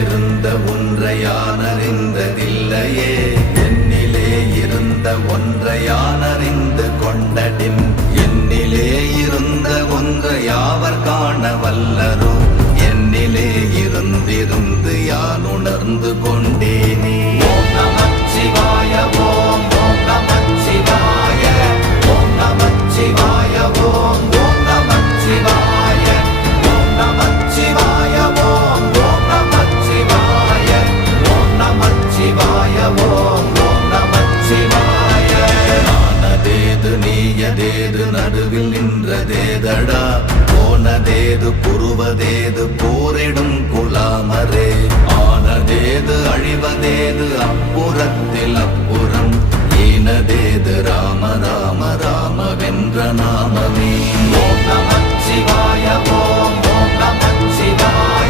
இருந்த ஒன்றை யான் அறிந்ததில்லையே, என்னிலே இருந்த ஒன்றை யான் அறிந்து கொண்டடின், என்னிலே இருந்த ஒன்றை யாவர் காண வல்லரோ, என்னிலே இருந்திருந்து யான் உணர்ந்து கொண்டேனே. ஓம் நமச்சிவாய ஓம் ஓம் நமச்சிவாய ஓம் நமச்சிவாய ஓம் ஓம் நமச்சிவாய ஓம் நமச்சிவாய ஓம் ஓம் நமச்சிவாய ஓம் நமச்சிவாய ஓம் ஓம் நமச்சிவாய. ஆனதேது நீயதேது நடுவில் நின்றதேதடா, போனதேது புருவதேது போரிடும் குலாமரே, ஆனதேது அழிவதேது அப்புறத்தில் அப்புறம், ஈனதேது ராம ராம ராம வென்ற நாமமே. ஓம் நமச்சிவாய